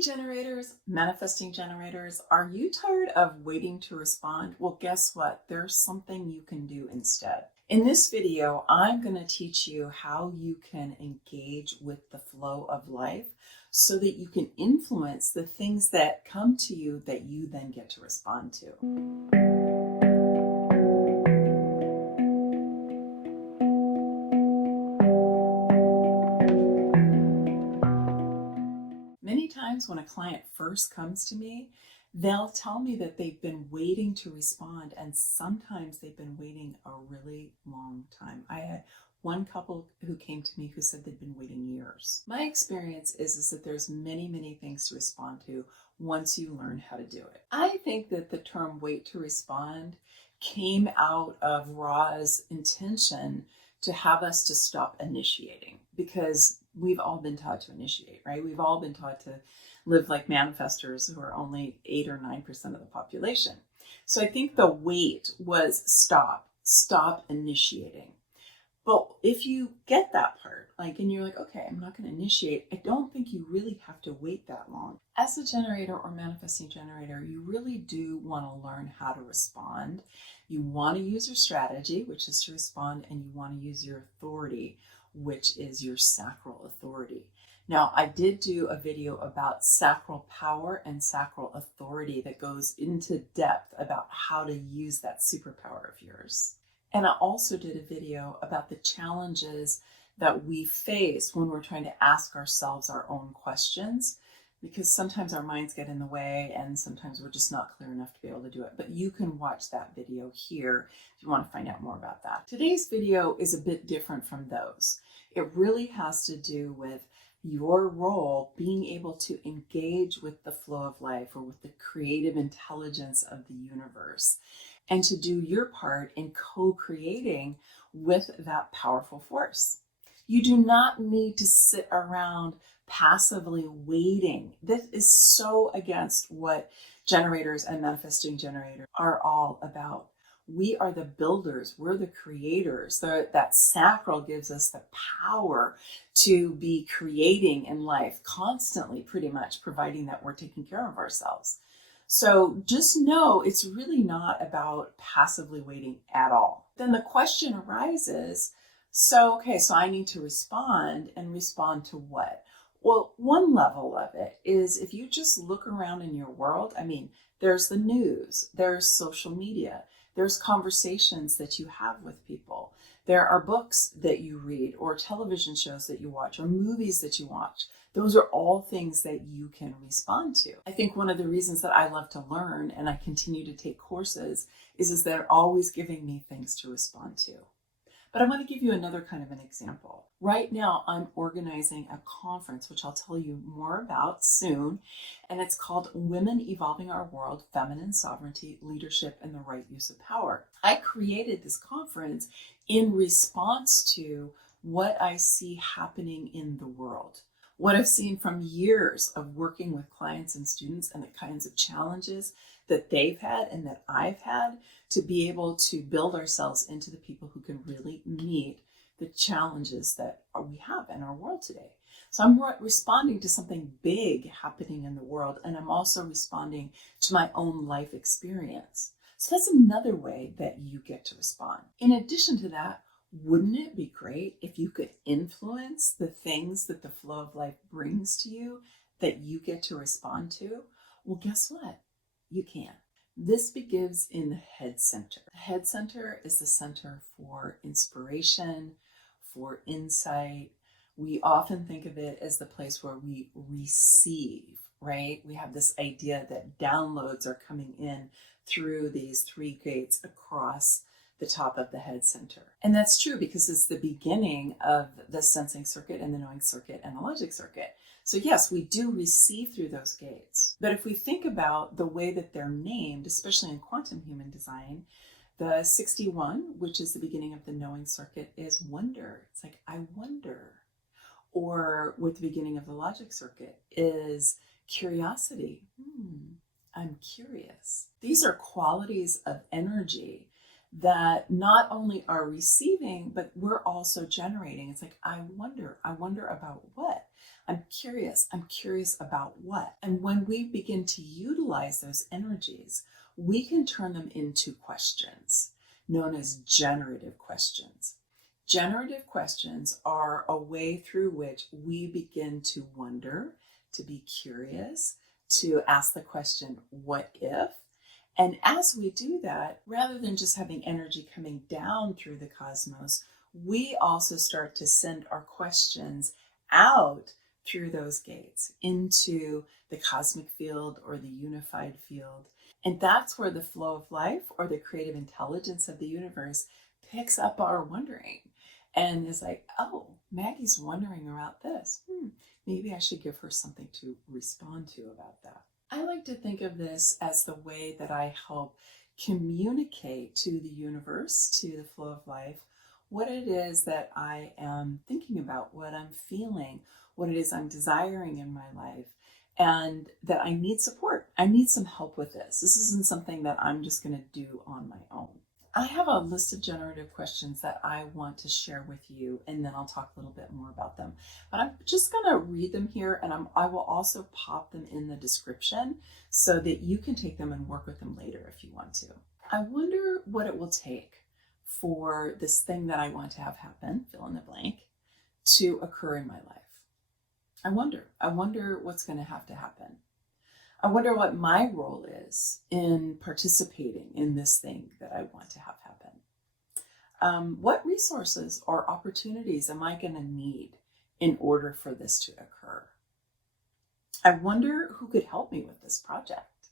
Hey generators, manifesting generators, are you tired of waiting to respond? Well, guess what? There's something you can do instead. In this video, I'm going to teach you how you can engage with the flow of life so that you can influence the things that come to you that you then get to respond to. Many times when a client first comes to me, they'll tell me that they've been waiting to respond, and sometimes they've been waiting a really long time. I had one couple who came to me who said they'd been waiting years. My experience is that there's many things to respond to once you learn how to do it. I think that the term wait to respond came out of Ra's intention to have us to stop initiating, because we've all been taught to initiate, right? We've all been taught to live like manifestors who are only 8 or 9% of the population. So I think the wait was stop initiating. But if you get that part, and you're like, okay, I'm not going to initiate, I don't think you really have to wait that long. As a generator or manifesting generator, you really do want to learn how to respond. You want to use your strategy, which is to respond, and you want to use your authority, which is your sacral authority. Now, I did do a video about sacral power and sacral authority that goes into depth about how to use that superpower of yours. And I also did a video about the challenges that we face when we're trying to ask ourselves our own questions, because sometimes our minds get in the way and sometimes we're just not clear enough to be able to do it. But you can watch that video here if you want to find out more about that. Today's video is a bit different from those. It really has to do with your role being able to engage with the flow of life, or with the creative intelligence of the universe, and to do your part in co-creating with that powerful force. You do not need to sit around passively waiting. This is so against what generators and manifesting generators are all about. We are the builders, we're the creators. That sacral gives us the power to be creating in life constantly, pretty much, providing that we're taking care of ourselves. So just know it's really not about passively waiting at all. Then the question arises, so I need to respond, and respond to what? Well, one level of it is, if you just look around in your world, there's the news, there's social media, there's conversations that you have with people. There are books that you read, or television shows that you watch, or movies that you watch. Those are all things that you can respond to. I think one of the reasons that I love to learn and I continue to take courses is they're always giving me things to respond to. But I want to give you another kind of an example. Right now, I'm organizing a conference, which I'll tell you more about soon, and it's called Women Evolving Our World, Feminine Sovereignty, Leadership, and the Right Use of Power. I created this conference in response to what I see happening in the world. What I've seen from years of working with clients and students, and the kinds of challenges that they've had and that I've had, to be able to build ourselves into the people who can really meet the challenges that we have in our world today. So I'm responding to something big happening in the world, and I'm also responding to my own life experience. So that's another way that you get to respond. In addition to that, wouldn't it be great if you could influence the things that the flow of life brings to you that you get to respond to? Well, guess what? You can. This begins in the head center. The head center is the center for inspiration, for insight. We often think of it as the place where we receive, right? We have this idea that downloads are coming in through these 3 gates across the top of the head center. And that's true, because it's the beginning of the sensing circuit and the knowing circuit and the logic circuit. So yes, we do receive through those gates. But if we think about the way that they're named, especially in quantum human design, the 61, which is the beginning of the knowing circuit, is wonder. It's like, I wonder. Or with the beginning of the logic circuit is curiosity. I'm curious. These are qualities of energy that not only are receiving, but we're also generating. It's like, I wonder about what? I'm curious. I'm curious about what? And when we begin to utilize those energies, we can turn them into questions known as generative questions. Generative questions are a way through which we begin to wonder, to be curious, to ask the question, what if? And as we do that, rather than just having energy coming down through the cosmos, we also start to send our questions out through those gates into the cosmic field or the unified field. And that's where the flow of life or the creative intelligence of the universe picks up our wondering and is like, oh, Maggie's wondering about this. Maybe I should give her something to respond to about that. I like to think of this as the way that I help communicate to the universe, to the flow of life, what it is that I am thinking about, what I'm feeling, what it is I'm desiring in my life, and that I need support. I need some help with this. This isn't something that I'm just going to do on my own. I have a list of generative questions that I want to share with you, and then I'll talk a little bit more about them. But I'm just going to read them here, and I will also pop them in the description so that you can take them and work with them later if you want to. I wonder what it will take for this thing that I want to have happen, fill in the blank, to occur in my life. I wonder what's going to have to happen. I wonder what my role is in participating in this thing that I want to have happen. What resources or opportunities am I going to need in order for this to occur? I wonder who could help me with this project.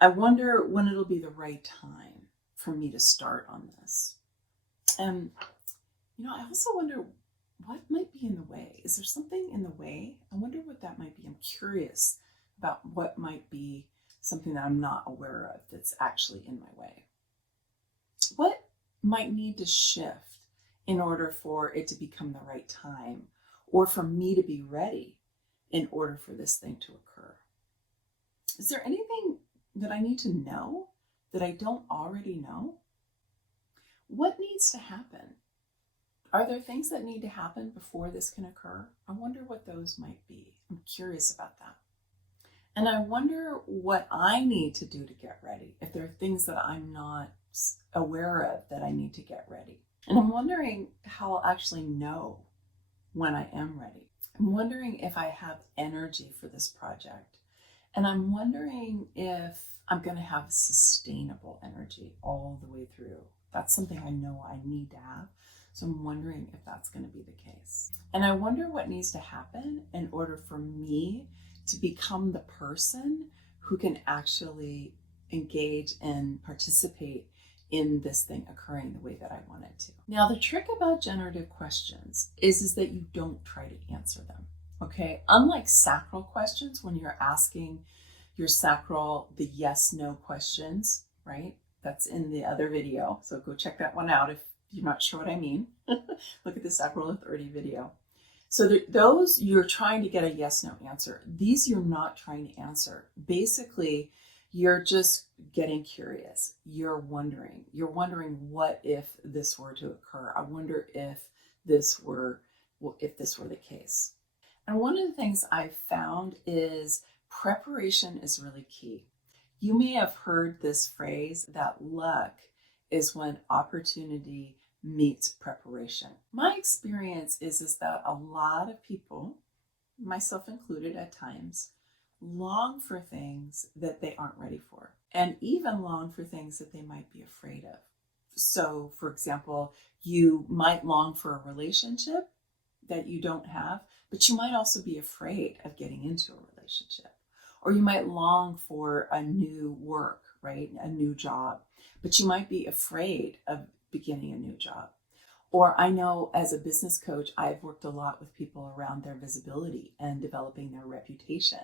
I wonder when it'll be the right time for me to start on this. And, I also wonder what might be in the way. Is there something in the way? I wonder what that might be. I'm curious about what might be something that I'm not aware of that's actually in my way. What might need to shift in order for it to become the right time, or for me to be ready in order for this thing to occur? Is there anything that I need to know that I don't already know? What needs to happen? Are there things that need to happen before this can occur? I wonder what those might be. I'm curious about that. And I wonder what I need to do to get ready, if there are things that I'm not aware of that I need to get ready. And I'm wondering how I'll actually know when I am ready. I'm wondering if I have energy for this project. And I'm wondering if I'm going to have sustainable energy all the way through. That's something I know I need to have. So I'm wondering if that's going to be the case. And I wonder what needs to happen in order for me to become the person who can actually engage and participate in this thing occurring the way that I want it to. Now, the trick about generative questions is that you don't try to answer them, okay? Unlike sacral questions, when you're asking your sacral the yes/no questions, right? That's in the other video, so go check that one out if you're not sure what I mean. Look at the sacral authority video. So those you're trying to get a yes/no answer. These you're not trying to answer. Basically, you're just getting curious. You're wondering what if this were to occur. I wonder if this were the case. And one of the things I've found is preparation is really key. You may have heard this phrase that luck is when opportunity meets preparation. My experience is that a lot of people, myself included at times, long for things that they aren't ready for, and even long for things that they might be afraid of. So, for example, you might long for a relationship that you don't have, but you might also be afraid of getting into a relationship. Or you might long for a new work, right? A new job, but you might be afraid of beginning a new job. Or I know as a business coach, I've worked a lot with people around their visibility and developing their reputation.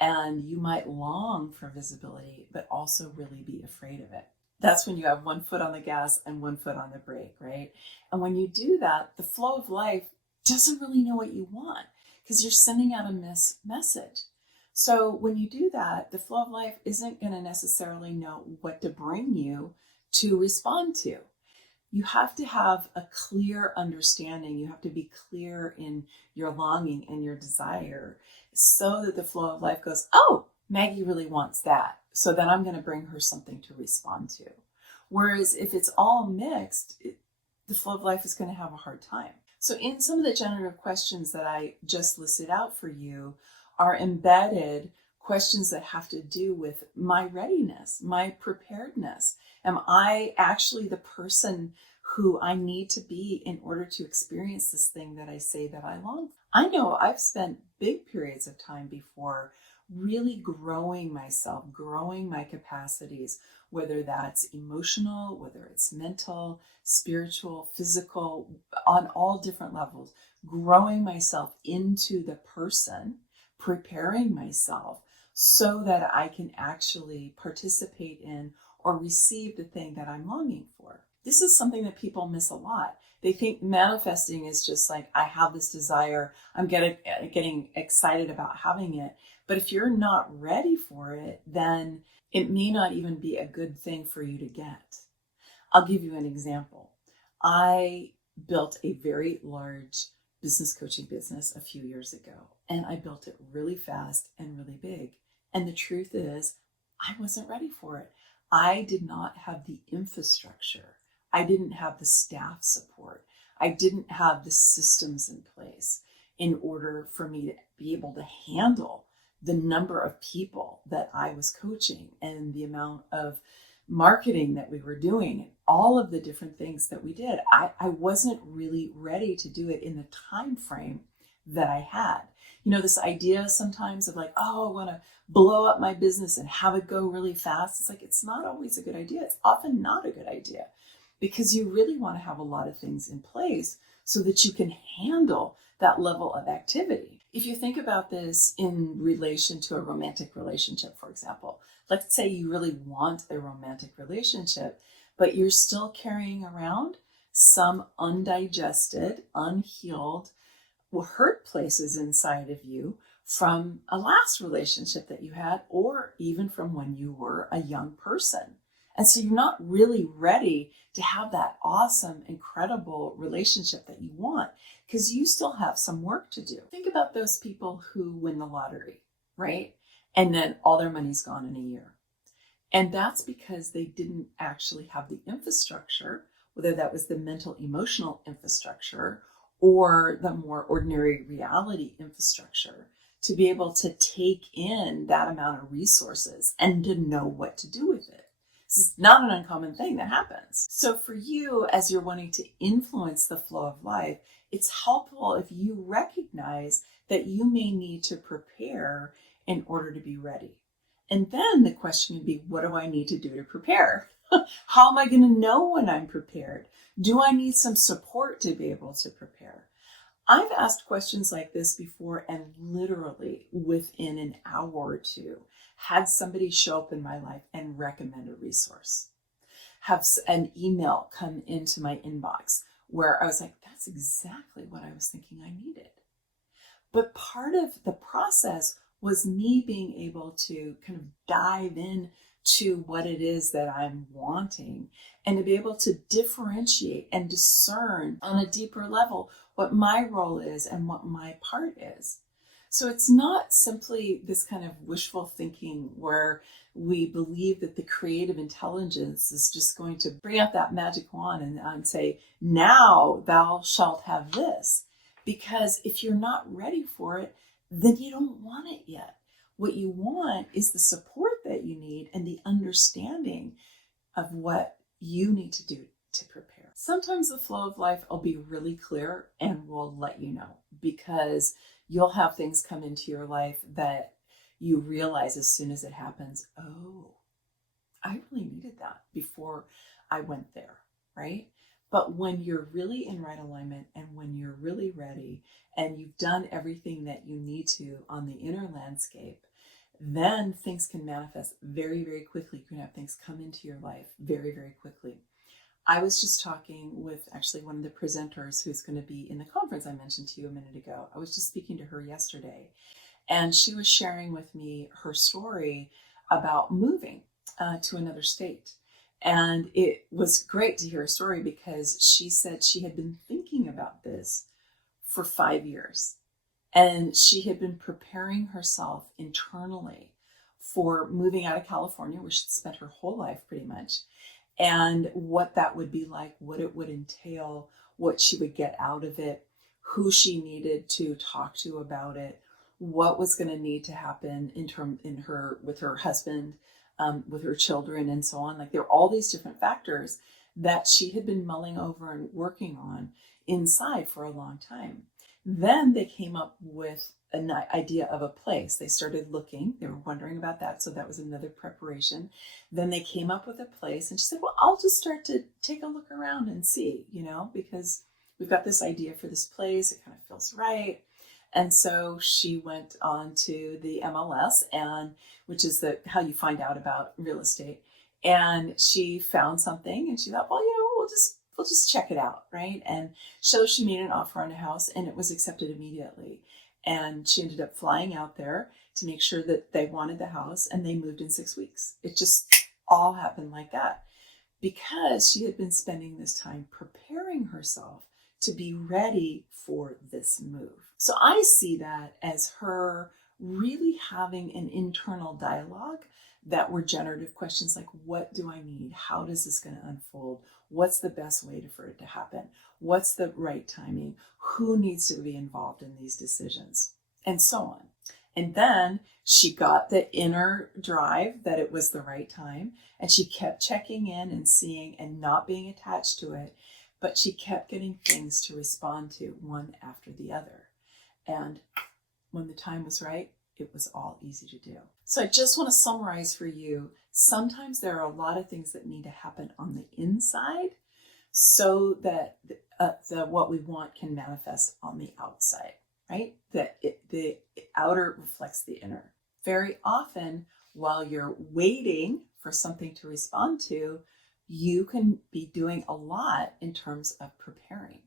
And you might long for visibility, but also really be afraid of it. That's when you have one foot on the gas and one foot on the brake, right? And when you do that, the flow of life doesn't really know what you want because you're sending out a message. So when you do that, the flow of life isn't going to necessarily know what to bring you to respond to. you have to have a clear understanding. You have to be clear in your longing and your desire so that the flow of life goes, oh, Maggie really wants that. So then I'm going to bring her something to respond to. Whereas if it's all mixed, the flow of life is going to have a hard time. So in some of the generative questions that I just listed out for you are embedded questions that have to do with my readiness, my preparedness. Am I actually the person who I need to be in order to experience this thing that I say that I long for? I know I've spent big periods of time before really growing myself, growing my capacities, whether that's emotional, whether it's mental, spiritual, physical, on all different levels, growing myself into the person, preparing myself so that I can actually participate in or receive the thing that I'm longing for. This is something that people miss a lot. They think manifesting is just like, I have this desire, I'm getting excited about having it. But if you're not ready for it, then it may not even be a good thing for you to get. I'll give you an example. I built a very large business coaching business a few years ago, and I built it really fast and really big. And the truth is, I wasn't ready for it. I did not have the infrastructure. I didn't have the staff support. I didn't have the systems in place in order for me to be able to handle the number of people that I was coaching and the amount of marketing that we were doing and all of the different things that we did. I wasn't really ready to do it in the time frame that I had. You know, this idea sometimes of like, oh, I want to blow up my business and have it go really fast. It's like, it's not always a good idea. It's often not a good idea because you really want to have a lot of things in place so that you can handle that level of activity. If you think about this in relation to a romantic relationship, for example, let's say you really want a romantic relationship, but you're still carrying around some undigested, unhealed, hurt places inside of you from a last relationship that you had, or even from when you were a young person. And so you're not really ready to have that awesome, incredible relationship that you want because you still have some work to do. Think about those people who win the lottery, right? And then all their money's gone in a year. And that's because they didn't actually have the infrastructure, whether that was the mental, emotional infrastructure or the more ordinary reality infrastructure, to be able to take in that amount of resources and to know what to do with it. This is not an uncommon thing that happens. So for you, as you're wanting to influence the flow of life, it's helpful if you recognize that you may need to prepare in order to be ready. And then the question would be, what do I need to do to prepare? How am I going to know when I'm prepared? Do I need some support to be able to prepare? I've asked questions like this before, and literally within an hour or two, had somebody show up in my life and recommend a resource. Have an email come into my inbox where I was like, that's exactly what I was thinking I needed. But part of the process was me being able to kind of dive in to what it is that I'm wanting and to be able to differentiate and discern on a deeper level what my role is and what my part is. So it's not simply this kind of wishful thinking where we believe that the creative intelligence is just going to bring out that magic wand and say, now thou shalt have this. Because if you're not ready for it, then you don't want it yet. What you want is the support that you need and the understanding of what you need to do to prepare. Sometimes the flow of life will be really clear and will let you know, because you'll have things come into your life that you realize as soon as it happens, oh, I really needed that before I went there, right? But when you're really in right alignment and when you're really ready and you've done everything that you need to on the inner landscape, then things can manifest very, very quickly. You can have things come into your life very, very quickly. I was just talking with actually one of the presenters who's going to be in the conference I mentioned to you a minute ago. I was just speaking to her yesterday, and she was sharing with me her story about moving to another state. And it was great to hear her story because she said she had been thinking about this for 5 years. And she had been preparing herself internally for moving out of California, where she'd spent her whole life pretty much, and what that would be like, what it would entail, what she would get out of it, who she needed to talk to about it, what was going to need to happen with her husband, with her children, and so on. Like, there were all these different factors that she had been mulling over and working on inside for a long time. Then they came up with an idea of a place. They started looking, they were wondering about that. So that was another preparation. Then they came up with a place, and she said, well, I'll just start to take a look around and see, because we've got this idea for this place. It kind of feels right. And so she went on to the MLS, which is how you find out about real estate. And she found something, and she thought, well, we'll just check it out, right? And so she made an offer on a house, and it was accepted immediately. And she ended up flying out there to make sure that they wanted the house, and they moved in 6 weeks. It just all happened like that because she had been spending this time preparing herself to be ready for this move. So I see that as her really having an internal dialogue that were generative questions like, what do I need? How is this going to unfold? What's the best way for it to happen? What's the right timing? Who needs to be involved in these decisions? And so on. And then she got the inner drive that it was the right time. And she kept checking in and seeing and not being attached to it. But she kept getting things to respond to one after the other. And when the time was right, it was all easy to do. So I just want to summarize for you. Sometimes there are a lot of things that need to happen on the inside so that what we want can manifest on the outside, right? That the outer reflects the inner. Very often, while you're waiting for something to respond to, you can be doing a lot in terms of preparing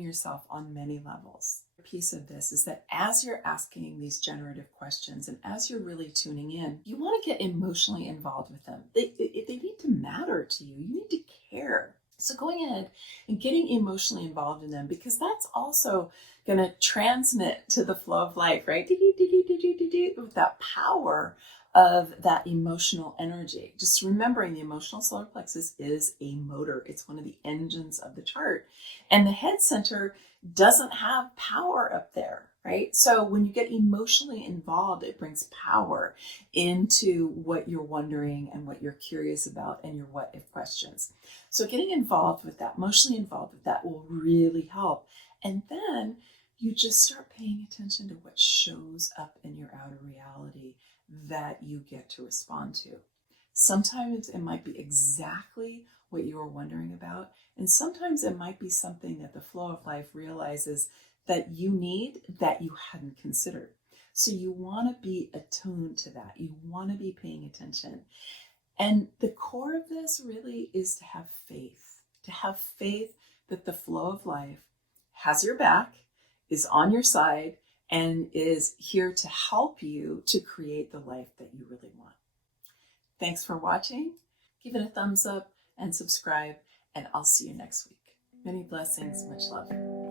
yourself on many levels. A piece of this is that as you're asking these generative questions and as you're really tuning in, you want to get emotionally involved with them. They need to matter to you. You need to care. So going ahead and getting emotionally involved in them, because that's also going to transmit to the flow of life, right? With that power of that emotional energy. Just remembering the emotional solar plexus is a motor. It's one of the engines of the chart. And the head center doesn't have power up there, right? So when you get emotionally involved, it brings power into what you're wondering and what you're curious about and your what if questions. So getting involved with that, emotionally involved with that, will really help. And then you just start paying attention to what shows up in your outer reality that you get to respond to. Sometimes it might be exactly what you were wondering about, and sometimes it might be something that the flow of life realizes that you need that you hadn't considered. So you want to be attuned to that. You want to be paying attention. And the core of this really is to have faith that the flow of life has your back, is on your side, and is here to help you to create the life that you really want. Thanks for watching. Give it a thumbs up and subscribe, and I'll see you next week. Many blessings, much love.